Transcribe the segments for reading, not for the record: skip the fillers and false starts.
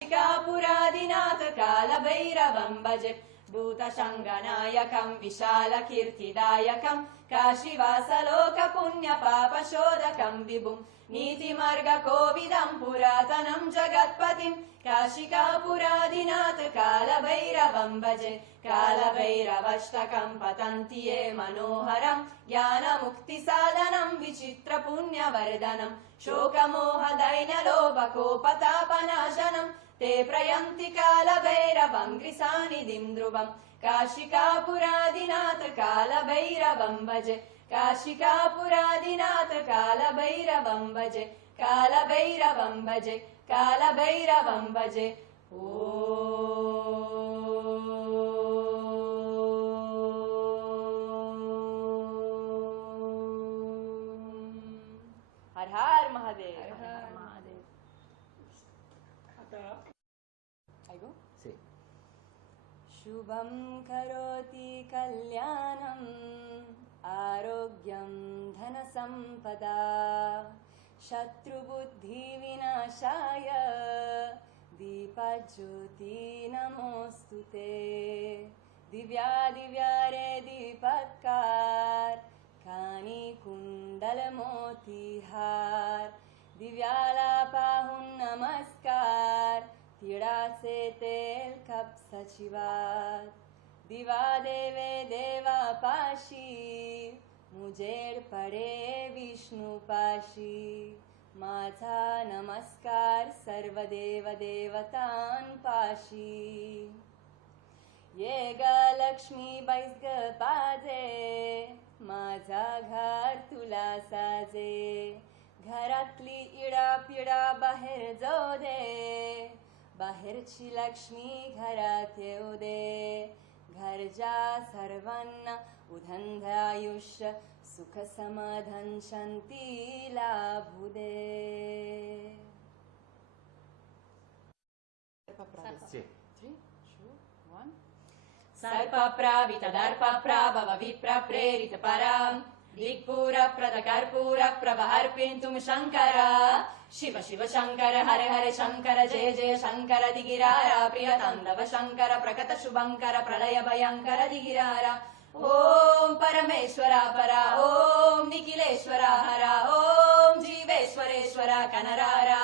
पुरादिनाथ कालभैरवं भजे भूतशङ्गनायकं विशालकीर्तिदायकं काशीवासलोकपुण्यपापशोधकं विभुं नीतिमार्गकोविदं पुरातनं जगत्पतिं काशिकापुरादिनाथ कालभैरवं भजे कालभैरवष्टकं पतन्ति ये मनोहरं ज्ञानमुक्तिसाधनं विचित्रपुण्यवर्धनं शोकमोहदैन्यलोभकोपतापनाशनं ते प्रयन्ति कालभैरवं गृसानिधिं ध्रुवं काशिकापुरादिनाथ कालभैरवं भजे काशिकापुरादिनाथ कालभैरवं भजे कालभैरवं भजे कालभैरवं भजे ओ हर हर महादेव हर हर महादेव आइगो से शुभं करोति कल्याणम् आरोग्यं धनसम्पदा शत्रुबुद्धिविनाशाय दीपज्योति नमोस्तुते दिव्यादिव्यारे दीपत्कार कानी कुंडल मोतीहार दिव्यालापाहुं नमस्कार तिड़ा से तेल कप सचिवार दिवा देवे देवा पाशी मुजेड पडे विष्णु पाशी माझा नमस्कार सर्व देव देवतां पाशी ये ग लक्ष्मी बैस ग पाजे माझा घर तुला साजे घरातली इडा पिडा बाहेर जाऊ दे बाहेरची लक्ष्मी घरात येऊ दे घरच्या सर्वांना उदंड आयुष्य सुख समाधान शांती लाभू दे सर्पप्रावित दर्पप्राभव विप्रप्रेरित परां दिक्पूरप्रद कर्पूरप्रभ अर्पिन्तुं शङ्कर शिव शिव शङ्कर हर हर शङ्कर जय जय शङ्कर दिगिरारा प्रियताण्डव शङ्कर प्रकट शुभङ्कर प्रलय भयङ्कर दिगिरारा ॐ परमेश्वरा परा ॐ निखिलेश्वरा हरा ॐ जीवेश्वरेश्वरा कनरारा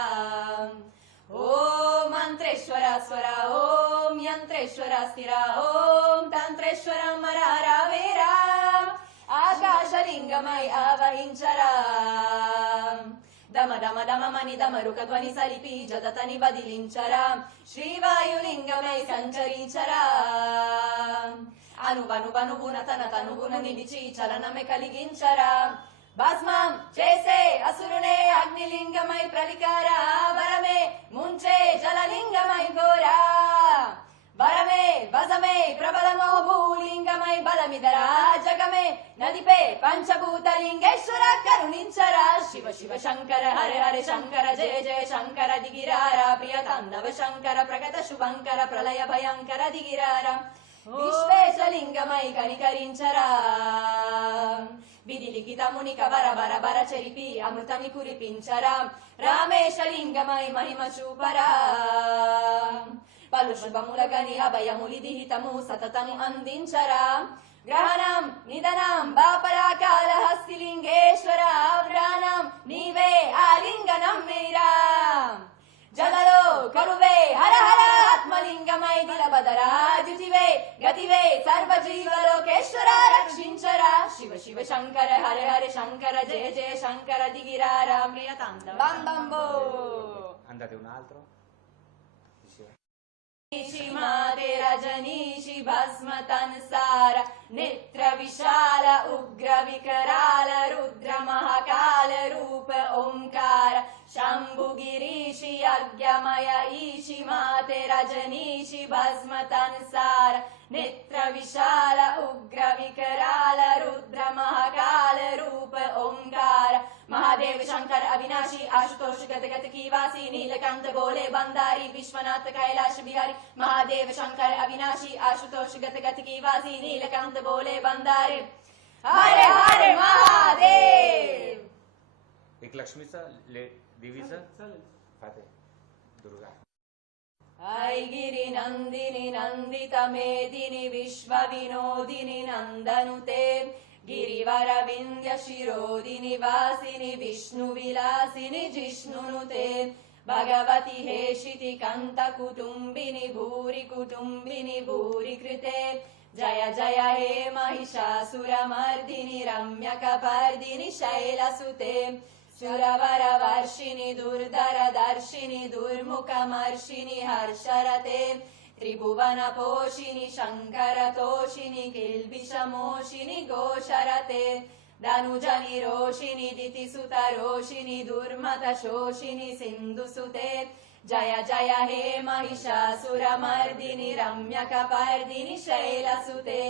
ॐ मन्त्रेश्वरा स्वरा ॐ यन्त्रेश्वरा स्थिरा ॐ तन्त्रेश्वरा मरारा वेरा आकाशलिङ्गमय आवहिंचरा दम दम दम मनि दमरुक ध्वनि सलिपि जदतनि बदिलिंचरा श्रीवायुलिङ्गमय संचరించరా అనువనువనువున తన తనువును నిలిచి చలనమే కలిగించరా భస్మం చేసే అసురునే అగ్నిలింగమై ప్రలికారా వరమే ముంచే జలలింగమై ఘోరా వరమే వజమే ప్రబలమో భూలింగమై బలమిదరా జగమే నదిపే పంచభూతలింగేశ్వర కరుణించరా శివ శివ శంకర హర హర శంకర జయ జయ శంకర దిగిరారా ప్రియతాండవ శంకర ప్రగత శుభంకర ప్రళయ భయంకర దిగిరారా విశ్వేశలింగమై కనికరించరా విధి లిఖితముని కవర బర బర చెరిపి అమృతమి కురిపించరా రామేశలింగమై మహిమ చూపరా పలు శుభములగని అభయములిది హితము సతతము అందించరా గ్రహణం నిధనం బాపరా కాళహస్తిలింగేశ్వర వ్రాణం నీవే ఆలింగనం మీరా జగలో కరువే హర హర ఆత్మలింగమై దిలబదరా జితివే గతివే సర్వజీవలోకేశ్వర రక్షించరా శివ శివ శంకర హర హర శంకర జయ జయ శంకర దిగిరారా ప్రియతాండవ బంబంబో andate un altro माते रजनीशि भस्म तनसार नेत्र विशाल उग्र विकराल रुद्र महाकाल रूप ओंकार शंभु गिरीशि यज्ञमय ईशि माते रजनीशि भस्म तनसार नेत्र विशाल उग्र विकराल रुद्र महाकाल रूप ओंकार महादेव शंकर अविनाशी आशुतोष गत गत की वासी नीलकंठ भोले बंदारी विश्वनाथ कैलाश बिहारी महादेव शंकर अविनाशी आशुतोष गत गत की वासी नीलकंठ भोले बंदारी हर हर महादेव एक लक्ष्मीचा देवीचा फाते दुर्गा गिरिनन्दिनि नन्दितमेदिनि विश्वविनोदिनि नन्दनुते गिरिवरविन्द्यशिरोदिनि वासिनि विष्णुविलासिनि जिष्णुनुते भगवति हेशिति कन्तकुटुम्बिनि भूरि कुटुम्बिनि भूरि कृते जय जय हे महिषासुरमर्दिनि रम्यकपर्दिनि शैलसुते सुरवरवर्षिणि दुर्धरदर्शिनि दुर्मुखमर्षिणि हर्षरते त्रिभुवनपोषिणि शङ्करतोषिणि किल्बिषमोषिणि घोषरते धनुजनिरोषिणि दितिसुतरोषिणि दुर्मतशोषिणि सिन्धुसुते जय जय हे महिषासुरमर्दिनि रम्यकपर्दिनि शैलसुते